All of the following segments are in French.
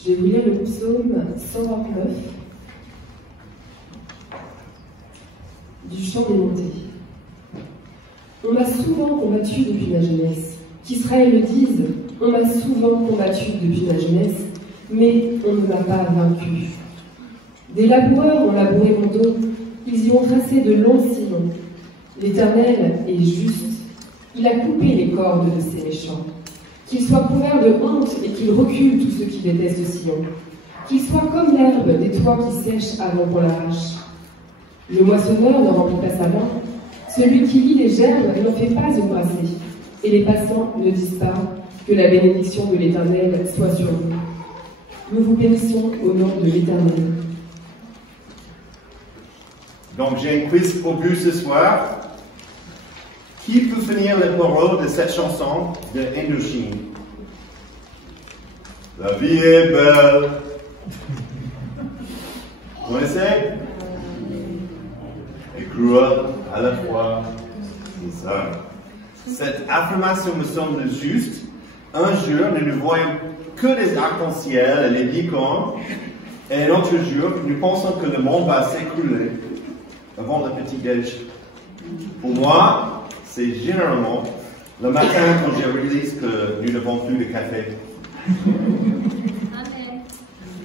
Je vais vous lire le psaume 129 du chant des montées. On m'a souvent combattu depuis ma jeunesse. Qu'Israël le dise, on m'a souvent combattu depuis ma jeunesse, mais on ne m'a pas vaincu. Des laboureurs ont labouré mon dos, ils y ont tracé de longs sillons. L'Éternel est juste, il a coupé les cordes de ses méchants. Qu'ils soient couverts de honte et qu'ils reculent tous ceux qui détestent Sion. Qu'ils soient comme l'herbe des toits qui sèchent avant qu'on l'arrache. Le moissonneur ne remplit pas sa main, celui qui lit les gerbes n'en fait pas une brassée, et les passants ne disent pas que la bénédiction de l'Éternel soit sur vous. Nous vous bénissons au nom de l'Éternel. Donc j'ai un quiz pour vous ce soir. Qui peut finir les paroles de cette chanson de Indochine? La vie est belle. Vous connaissez? Et cruelle à la fois. C'est ça. Cette affirmation me semble juste. Un jour, nous ne voyons que des arcs-en-ciel et des licornes. Et un autre jour, nous pensons que le monde va s'écrouler avant le petit-déj. Pour moi, c'est généralement le matin quand je réalise que nous n'avons plus de café.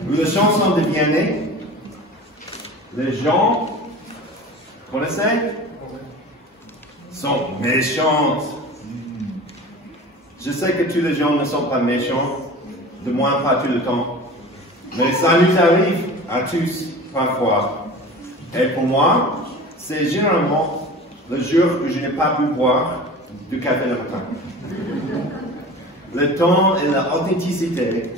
Ou la chanson de Vianney. Les gens, connaissez, sont méchantes. Je sais que tous les gens ne sont pas méchants, de moins pas tout le temps. Mais ça nous arrive à tous parfois. Et pour moi, c'est généralement le jour où je n'ai pas pu boire du café le matin. Le temps et l'authenticité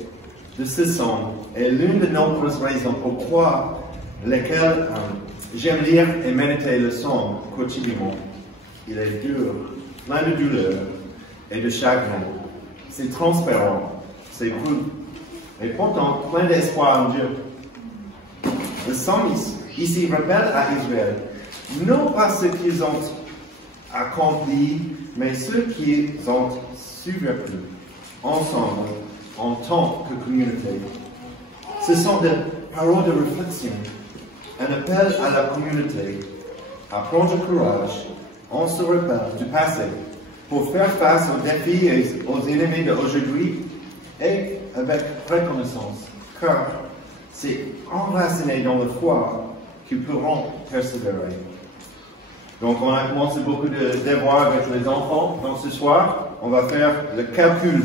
de ce son est l'une de nombreuses raisons pourquoi lesquelles j'aime lire et méditer le son quotidiennement. Il est dur, plein de douleur et de chagrin. C'est transparent, c'est cru, et pourtant plein d'espoir en Dieu. Le psalmiste ici rappelle à Israël non pas ce qu'ils ont accompli, mais ce qu'ils ont survécu ensemble en tant que communauté. Ce sont des paroles de réflexion, un appel à la communauté à prendre courage. On se rappelle du passé pour faire face aux défis et aux ennemis d'aujourd'hui et avec reconnaissance, car c'est enraciné dans la foi qu'ils pourront persévérer. Donc on a commencé beaucoup de devoirs avec les enfants. Donc ce soir, on va faire le calcul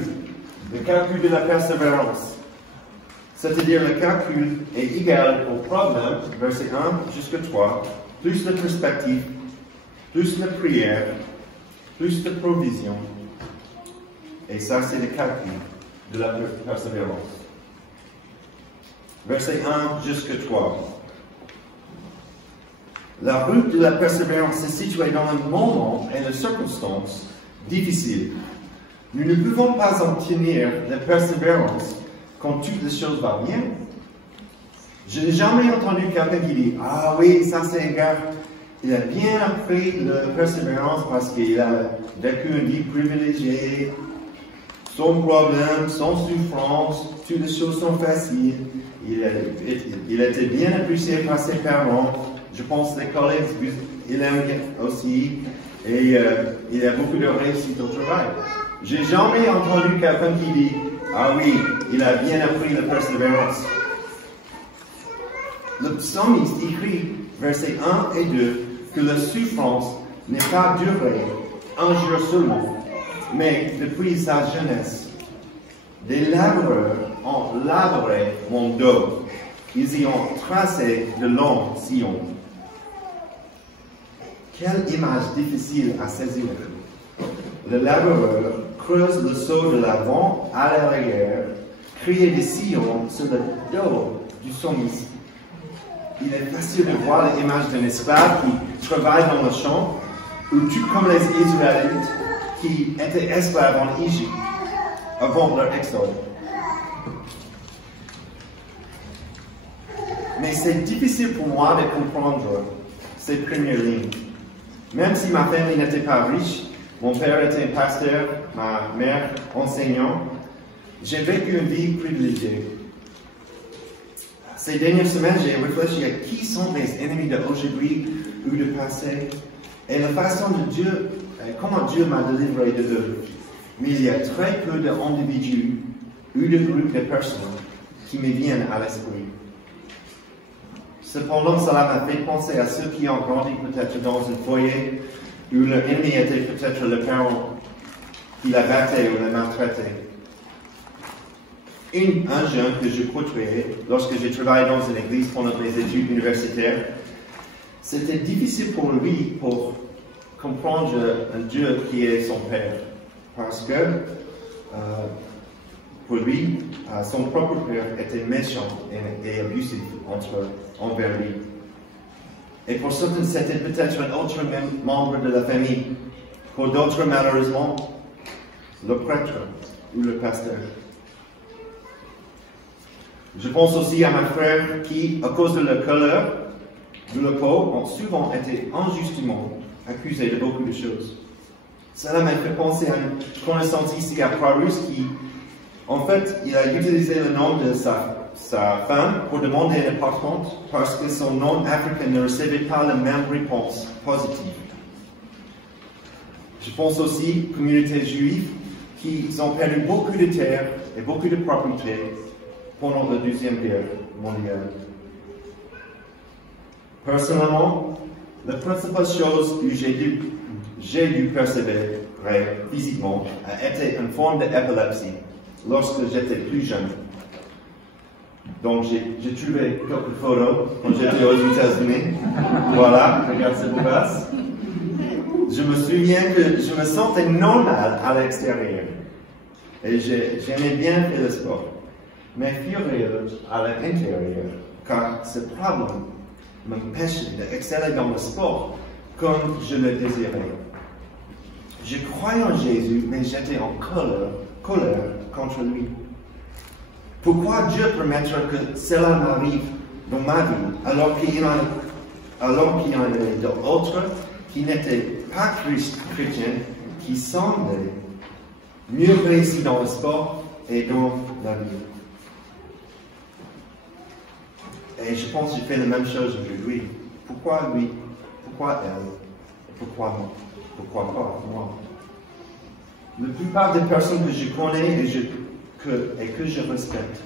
de la persévérance. C'est-à-dire le calcul est égal au problème, verset 1 jusqu'à 3, plus la perspective, plus la prière, plus la provision. Et ça, c'est le calcul de la persévérance. Verset 1 jusqu'à 3. La route de la persévérance est située dans un moment et les circonstances difficiles. Nous ne pouvons pas obtenir la persévérance quand toutes les choses vont bien. Je n'ai jamais entendu quelqu'un qui dit « Ah oui, ça c'est un gars, il a bien appris la persévérance parce qu'il a vécu une vie privilégiée, sans problème, sans souffrance, toutes les choses sont faciles, il a été bien apprécié par ses parents. Je pense que les collègues, il aime aussi, et il a beaucoup de réussite au travail. J'ai jamais entendu quelqu'un qui dit « Ah oui, il a bien appris la persévérance ». Le psalmiste écrit, versets 1 et 2, que la souffrance n'est pas durée un jour seulement, mais depuis sa jeunesse. Des laboureurs ont labouré mon dos, ils y ont tracé de longs sillons. Quelle image difficile à saisir. Le laboureur creuse le seau de l'avant à l'arrière, crée des sillons sur le dos du psalmiste. Il est facile de voir l'image d'un esclave qui travaille dans le champ, ou tout comme les Israélites qui étaient esclaves en Égypte avant leur exode. Mais c'est difficile pour moi de comprendre ces premières lignes. Même si ma famille n'était pas riche, mon père était un pasteur, ma mère enseignant, j'ai vécu une vie privilégiée. ces dernières semaines, j'ai réfléchi à qui sont les ennemis d'aujourd'hui ou du passé et la façon de Dieu, comment Dieu m'a délivré de eux. Mais il y a très peu d'individus ou de groupes de personnes qui me viennent à l'esprit. Cependant, cela m'a fait penser à ceux qui ont grandi peut-être dans un foyer où leur ennemi était peut-être le parent qui la battait ou la maltraitait. Un jeune que je côtoyais lorsque j'ai travaillé dans une église pendant mes études universitaires, c'était difficile pour lui pour comprendre un Dieu qui est son Père. Parce que pour lui, son propre père était méchant et abusif envers lui. Et pour certains, c'était peut-être un autre membre de la famille. Pour d'autres, malheureusement, le prêtre ou le pasteur. Je pense aussi à mes frères qui, à cause de leur couleur de la peau, ont souvent été injustement accusés de beaucoup de choses. Cela m'a fait penser à une connaissance ici à Croix-Rousse qui, en fait, il a utilisé le nom de sa femme pour demander une appartement parce que son nom africain ne recevait pas la même réponse positive. Je pense aussi aux communautés juives qui ont perdu beaucoup de terres et beaucoup de propriétés pendant la Deuxième Guerre mondiale. Personnellement, la principale chose que j'ai dû persévérer physiquement a été une forme d'épilepsie lorsque j'étais plus jeune. Donc j'ai trouvé quelques photos quand j'étais aux États-Unis. Voilà, regarde ces bougasses. Je me souviens que je me sentais normal à l'extérieur. Et j'aimais bien faire le sport. Mais furieux à l'intérieur, car ce problème m'empêchait d'exceller dans le sport comme je le désirais. Je croyais en Jésus, mais j'étais en colère contre lui. Pourquoi Dieu permettra que cela m'arrive dans ma vie, alors qu'il y en avait d'autres qui n'étaient pas chrétiens, qui semblaient mieux réussis dans le sport et dans la vie? Et je pense que j'ai fait la même chose aujourd'hui. Pourquoi lui? Pourquoi elle? Pourquoi moi? Pourquoi pas moi? La plupart des personnes que je connais et que je respecte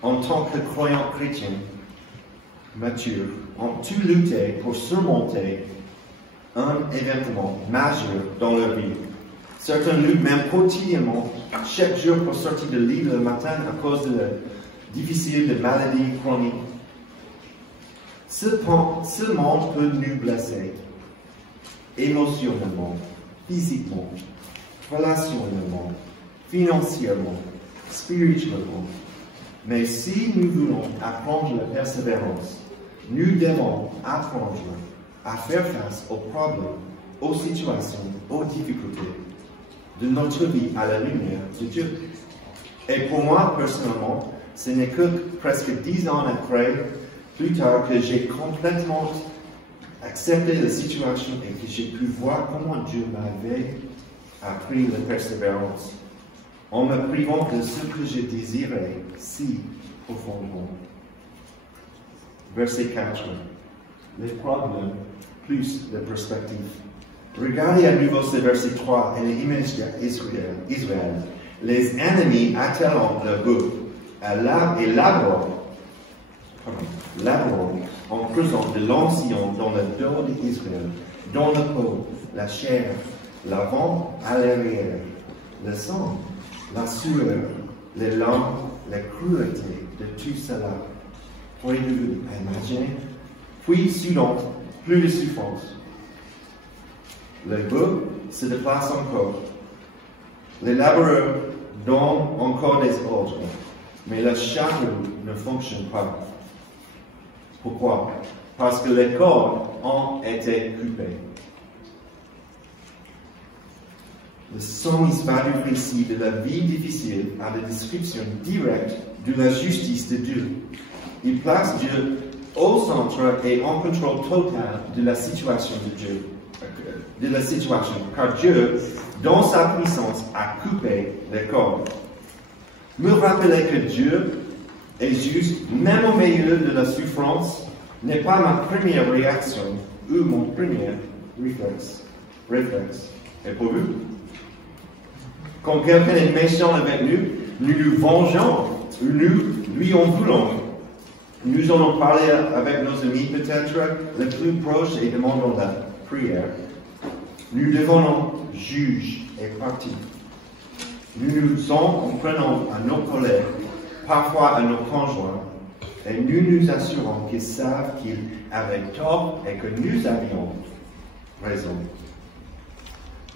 en tant que croyants chrétiens matures ont tout lutté pour surmonter un événement majeur dans leur vie. Certains luttent même quotidiennement, chaque jour pour sortir de lit le matin à cause de la difficile de maladies chroniques. Ce monde peut nous blesser émotionnellement, physiquement, relationnellement, financièrement, spirituellement. Mais si nous voulons apprendre la persévérance, nous devons apprendre à faire face aux problèmes, aux situations, aux difficultés de notre vie à la lumière de Dieu. Et pour moi, personnellement, ce n'est que presque 10 ans après, plus tard, que j'ai complètement accepté la situation et que j'ai pu voir comment Dieu m'avait appris la persévérance, en me privant de ce que je désirais si profondément. Verset 4. Les problèmes plus la perspective. Regardez à nouveau ce verset 3 et l'image d'Israël. Les ennemis attelant le but et laborant en creusant de l'ancien dans le dos d'Israël, dans le peau, la chair, l'avant à l'arrière, le sang, la sueur, les larmes, la cruauté de tout cela. Pourriez-vous imaginer? Puis, soudain, plus de souffrance. Le bœuf se déplace encore. Les laboureurs donnent encore des ordres, mais le charrue ne fonctionne pas. Pourquoi? Parce que les cordes ont été coupées. Le semi-spadu récit de la vie difficile a la description directe de la justice de Dieu. Il place Dieu au centre et en contrôle total de la situation de Dieu. Car Dieu, dans sa puissance, a coupé les cordes. Me rappeler que Dieu et juste, même au milieu de la souffrance, n'est pas ma première réaction ou mon premier réflexe. Et pour vous? Quand quelqu'un est méchant avec nous, nous nous vengeons ou nous lui en voulons. Nous allons parler avec nos amis peut-être les plus proches et demandons la prière. Nous devenons juges et partis. Nous nous en prenons à nos collègues, parfois à nos conjoints, et nous nous assurons qu'ils savent qu'ils avaient tort et que nous avions raison.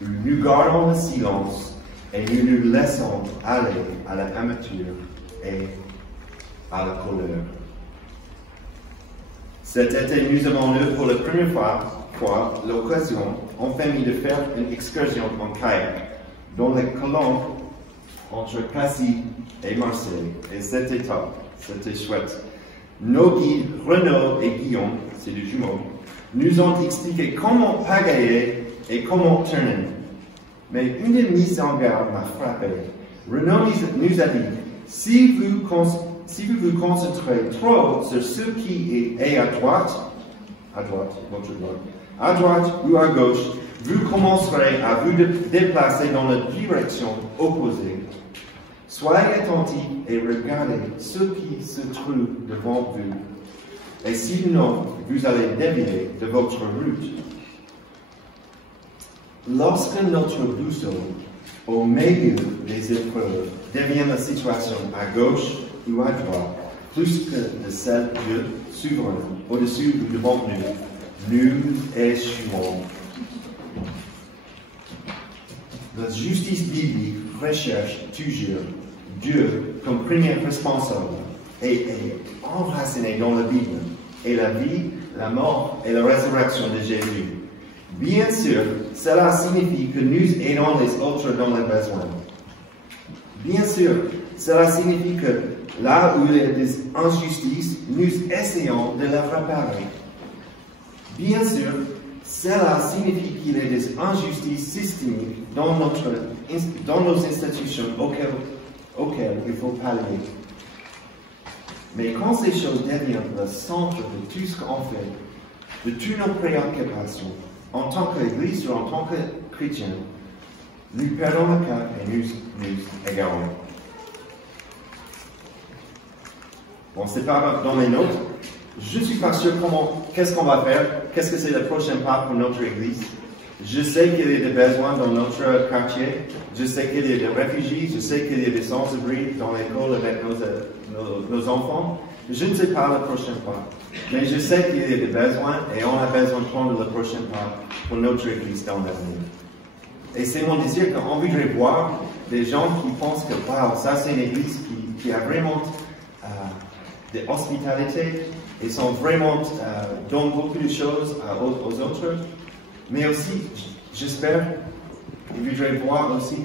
Nous gardons le silence et nous nous laissons aller à la amertume et à la colère. Cet été, nous avons eu pour la première fois l'occasion en famille de faire une excursion en kayak dans les collines entre Passy et Marseille. Et c'était top, c'était chouette. Nos guides, Renaud et Guillaume, c'est des jumeaux, nous ont expliqué comment pagayer et comment tourner. Mais une mises en garde m'a frappé. Renaud nous a dit, si vous vous concentrez trop sur ce qui est à droite, votre droite, à droite ou à gauche, vous commencerez à vous déplacer dans la direction opposée. Soyez attentifs et regardez ce qui se trouve devant vous. Et sinon, vous allez dévier de votre route. Lorsque notre boussole, au milieu des épreuves, devient la situation à gauche ou à droite, plus que de celle de Dieu souverain, au-dessus ou devant nous échouons. La justice biblique recherche toujours Dieu comme premier responsable et est enraciné dans la Bible et la vie, la mort et la résurrection de Jésus. Bien sûr, cela signifie que nous aidons les autres dans les besoins. Bien sûr, cela signifie que là où il y a des injustices, nous essayons de les réparer. Bien sûr, cela signifie qu'il y a des injustices systémiques dans nos institutions auxquelles il faut pallier. Mais quand ces choses deviennent le centre de tout ce qu'on fait, de toutes nos préoccupations, en tant qu'Église ou en tant que chrétien, nous perdons le cap et nous égarons. Bon, c'est pas dans mes notes. Je ne suis pas sûr qu'est-ce qu'on va faire, qu'est-ce que c'est le prochain pas pour notre Église. Je sais qu'il y a des besoins dans notre quartier, je sais qu'il y a des réfugiés, je sais qu'il y a des sans-abri dans l'école avec nos enfants. Je ne sais pas le prochain pas, mais je sais qu'il y a des besoins et on a besoin de prendre le prochain pas pour notre Église dans l'avenir. Et c'est mon désir qu'on voudrait voir des gens qui pensent que wow, ça c'est une Église qui a vraiment de hospitalité et sont vraiment donnent beaucoup de choses aux autres. Mais aussi, j'espère, je voudrais voir aussi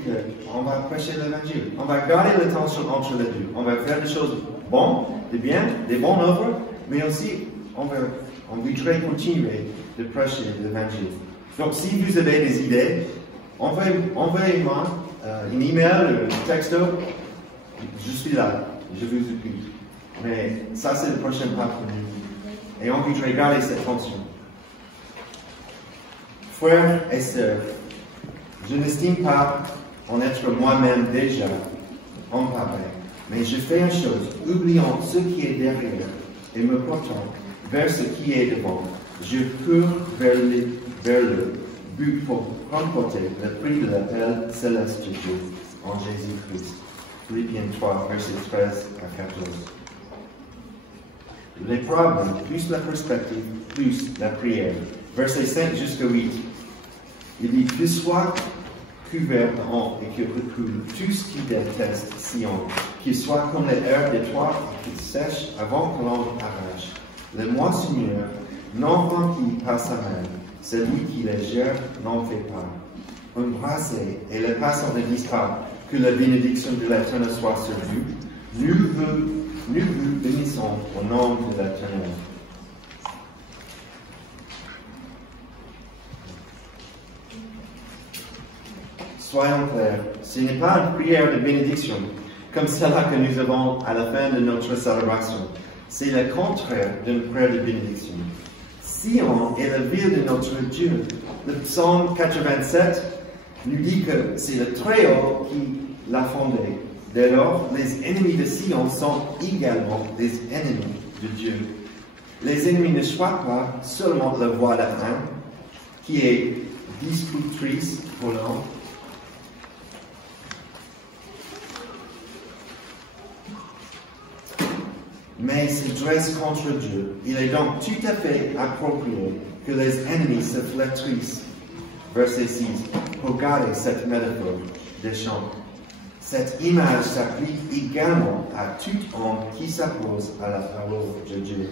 qu'on va prêcher l'évangile. On va garder la tension entre les deux. On va faire des choses bonnes, des biens, des bonnes œuvres, mais aussi on voudrait continuer de prêcher l'évangile. Donc si vous avez des idées, envoyez-moi un email, un texto. Je suis là, je vous écoute. Mais ça c'est le prochain pas pour nous. Et on voudrait garder cette tension. Frères et sœurs, je n'estime pas en être moi-même déjà emparé, mais je fais une chose, oubliant ce qui est derrière et me portant vers ce qui est devant. Je cours vers le but pour remporter le prix de l'appel céleste de Dieu en Jésus-Christ. Philippiens 3, versets 13 à 14. Les problèmes, plus la perspective, plus la prière. Versets 5 jusqu'à 8. Il dit, qu'il soit couvert de honte et qu'il recoule tout ce qui déteste Sion, qu'il soit comme les herbes des toits qui sèchent avant que l'on arrache. Le moissonneur, l'enfant qui passe sa main, celui qui les gère n'en fait pas. Embrassez et les passants ne disent pas que la bénédiction de l'Éternel soit sur vous. Nous vous bénissons au nom de l'Éternel. Soyons clairs, ce n'est pas une prière de bénédiction, comme cela que nous avons à la fin de notre célébration. C'est le contraire d'une prière de bénédiction. Sion est la ville de notre Dieu. Le psaume 87 nous dit que c'est le Très-Haut qui l'a fondé. Dès lors, les ennemis de Sion sont également des ennemis de Dieu. Les ennemis ne choisissent pas seulement la voie de l'âme, qui est disputrice pour l'homme, mais se dresse contre Dieu. Il est donc tout à fait approprié que les ennemis se flétrissent. Verset 6. Pour garder cette métaphore des champs. Cette image s'applique également à tout homme qui s'oppose à la parole de Dieu.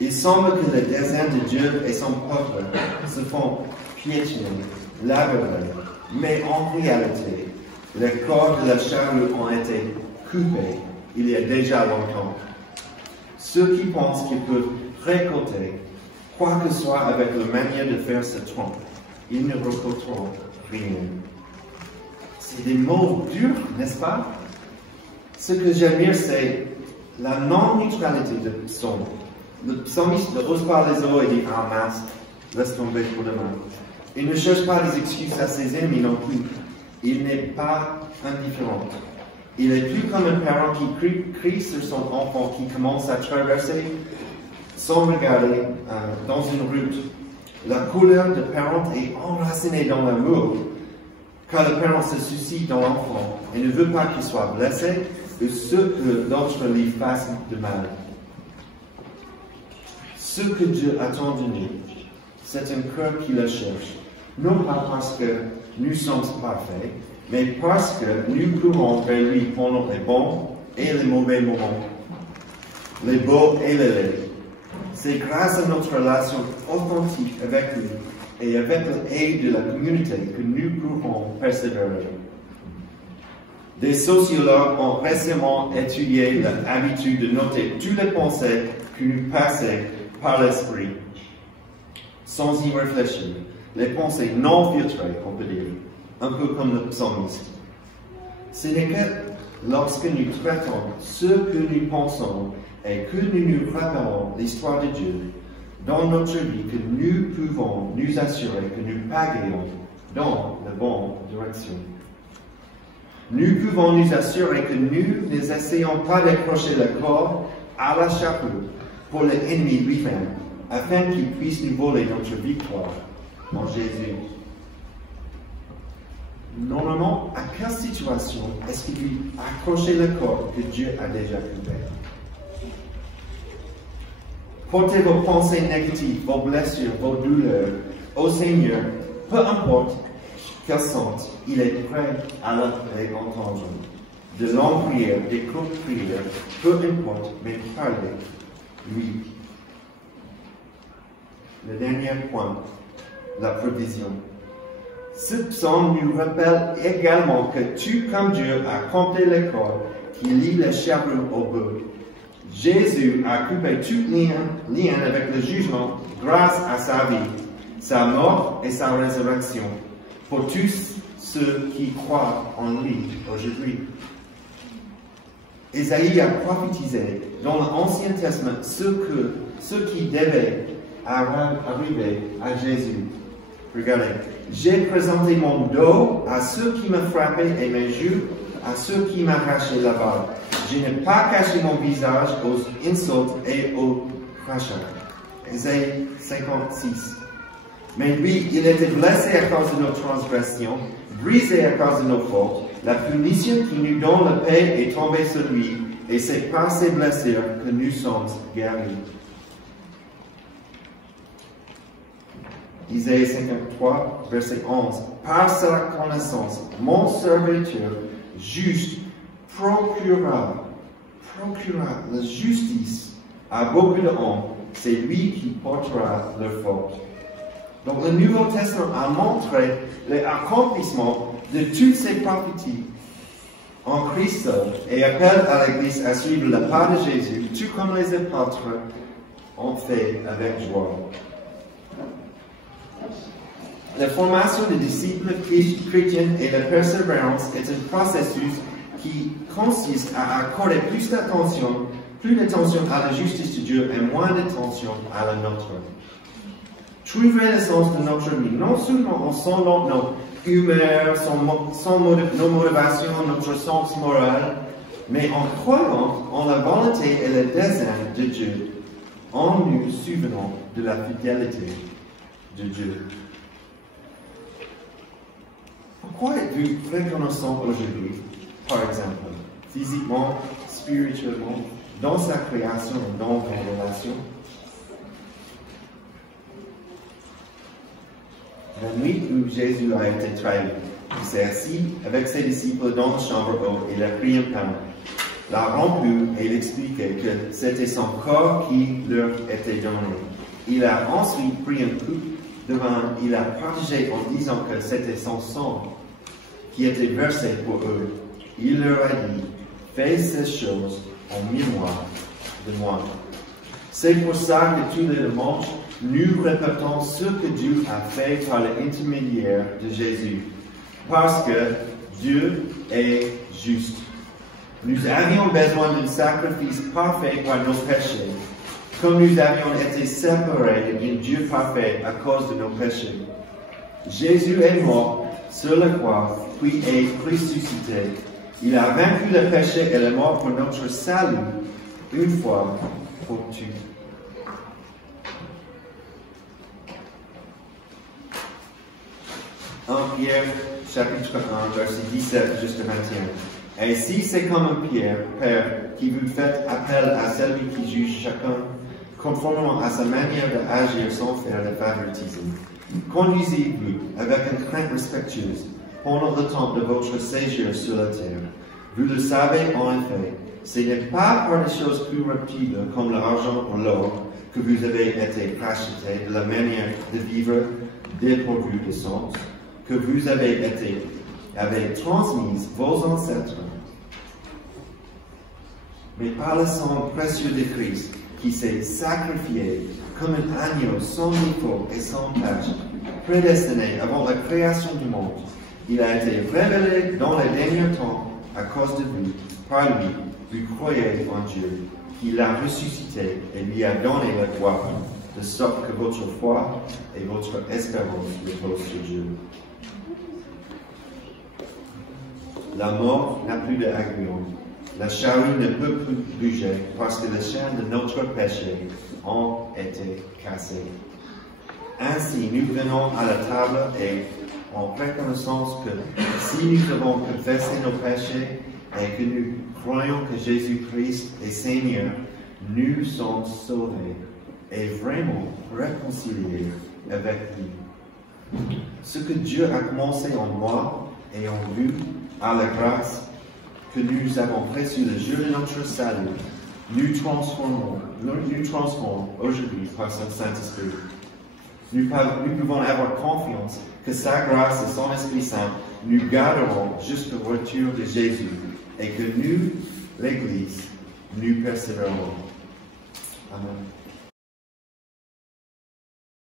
Il semble que le dessein de Dieu et son peuple se font piétiner, labourer, mais en réalité, les cordes de la charrue ont été coupés il y a déjà longtemps. Ceux qui pensent qu'ils peuvent récolter quoi que ce soit avec la manière de faire se trompent. Ils ne récolteront rien. C'est des mots durs, n'est-ce pas? Ce que j'admire, c'est la non-neutralité de psaume. Le psalmiste ne hausse pas les eaux et dit « Ah mince, laisse tomber pour demain ». Il ne cherche pas des excuses à ses ennemis non plus. Il n'est pas indifférent. Il est plus comme un parent qui crie sur son enfant qui commence à traverser sans regarder dans une route. La couleur de parent est enracinée dans l'amour, car le parent se soucie de l'enfant et ne veut pas qu'il soit blessé ou ce que l'autre lui fasse de mal. Ce que Dieu attend de nous, c'est un cœur qui le cherche, non pas parce que nous sommes parfaits, mais parce que nous courons vers lui pendant les bons et les mauvais moments, les beaux et les laids. C'est grâce à notre relation authentique avec lui et avec l'aide de la communauté que nous pouvons persévérer. Des sociologues ont récemment étudié l'habitude de noter toutes les pensées que nous passons par l'esprit, sans y réfléchir. Les pensées non filtrées, on peut dire, un peu comme le psalmiste. Ce n'est que lorsque nous traitons ce que nous pensons et que nous nous rappelons l'histoire de Dieu dans notre vie que nous pouvons nous assurer que nous pagayons dans la bonne direction. Nous pouvons nous assurer que nous n'essayons pas d'accrocher la corde à la charrue pour l'ennemi lui-même, afin qu'il puisse nous voler notre victoire en Jésus. Normalement, à quelle situation est-ce qu'il lui accrocher le corde que Dieu a déjà coupé? Portez vos pensées négatives, vos blessures, vos douleurs au Seigneur, peu importe qu'elles sont, il est prêt à les entendre. De longues prières, des courtes prières, peu importe, mais parlez, lui. Le dernier point, la provision. Ce psaume nous rappelle également que tout comme Dieu a compté les cordes qui lient les charrues au bout, Jésus a coupé tout lien avec le jugement grâce à sa vie, sa mort et sa résurrection, pour tous ceux qui croient en lui aujourd'hui. Ésaïe a prophétisé dans l'Ancien Testament ce qui devait arriver à Jésus. Regardez, j'ai présenté mon dos à ceux qui me frappaient et mes joues à ceux qui m'arrachaient la barbe. Je n'ai pas caché mon visage aux insultes et aux crachats. Ésaïe 56. Mais lui, il était blessé à cause de nos transgressions, brisé à cause de nos fautes. La punition qui nous donne la paix est tombée sur lui, et c'est par ses blessures que nous sommes guéris. Isaïe 53, verset 11. Par sa connaissance, mon serviteur juste procurera la justice à beaucoup d'hommes. C'est lui qui portera leur faute. Donc le Nouveau Testament a montré l'accomplissement de toutes ces prophéties en Christ et appelle à l'Église à suivre le pas de Jésus, tout comme les apôtres ont fait avec joie. La formation des disciples chrétiens et la persévérance est un processus qui consiste à accorder plus d'attention à la justice de Dieu et moins d'attention à la nôtre. Trouver le sens de notre vie, non seulement en sondant nos humeurs, nos motivations, notre sens moral, mais en croyant en la volonté et le dessein de Dieu, en nous souvenant de la fidélité de Dieu. Pourquoi êtes-vous reconnaissant aujourd'hui, par exemple, physiquement, spirituellement, dans sa création et dans vos relations? La nuit où Jésus a été trahi, il s'est assis avec ses disciples dans la chambre haute, il a pris un pain, l'a rompu et il expliquait que c'était son corps qui leur était donné. Il a ensuite pris une coupe de vin, il a partagé en disant que c'était son sang qui était versé pour eux. Il leur a dit, faites ces choses en mémoire de moi. C'est pour ça que tous les dimanches, nous répétons ce que Dieu a fait par l'intermédiaire de Jésus. Parce que Dieu est juste. Nous avions besoin d'un sacrifice parfait par nos péchés, comme nous avions été séparés d'un Dieu parfait à cause de nos péchés. Jésus est mort sur la croix, puis est ressuscité. Il a vaincu le péché et la mort pour notre salut, une fois pour toutes. En Pierre, chapitre 1, verset 17 jusqu'à 21. Et si c'est comme Pierre, Père, qui vous fait appel à celui qui juge chacun, conformément à sa manière d'agir sans faire de favoritisme, conduisez-vous avec une crainte respectueuse pendant le temps de votre séjour sur la terre. Vous le savez en effet, ce n'est pas par des choses corruptibles comme l'argent ou l'or que vous avez été rachetés de la manière de vivre dépourvue de sens, que vous avez transmise vos ancêtres, mais par le sang précieux de Christ, qui s'est sacrifié comme un agneau sans défaut et sans tache, prédestiné avant la création du monde. Il a été révélé dans les derniers temps à cause de vous. Par lui, vous croyez en Dieu, qui l'a ressuscité et lui a donné la gloire, de sorte que votre foi et votre espérance reposent sur Dieu. La mort n'a plus d'aiguillon. La charrue ne peut plus bouger parce que les chaînes de notre péché ont été cassées. Ainsi, nous venons à la table et en reconnaissance que si nous avons confessé nos péchés et que nous croyons que Jésus-Christ est Seigneur, nous sommes sauvés et vraiment réconciliés avec lui. Ce que Dieu a commencé en moi et en vous, à la grâce que nous avons reçue le jour de notre salut, nous transformons aujourd'hui par son Saint-Esprit. Nous pouvons avoir confiance que sa grâce et son Esprit Saint nous garderont jusqu'au retour de Jésus et que nous, l'Église, nous persévérerons. Amen.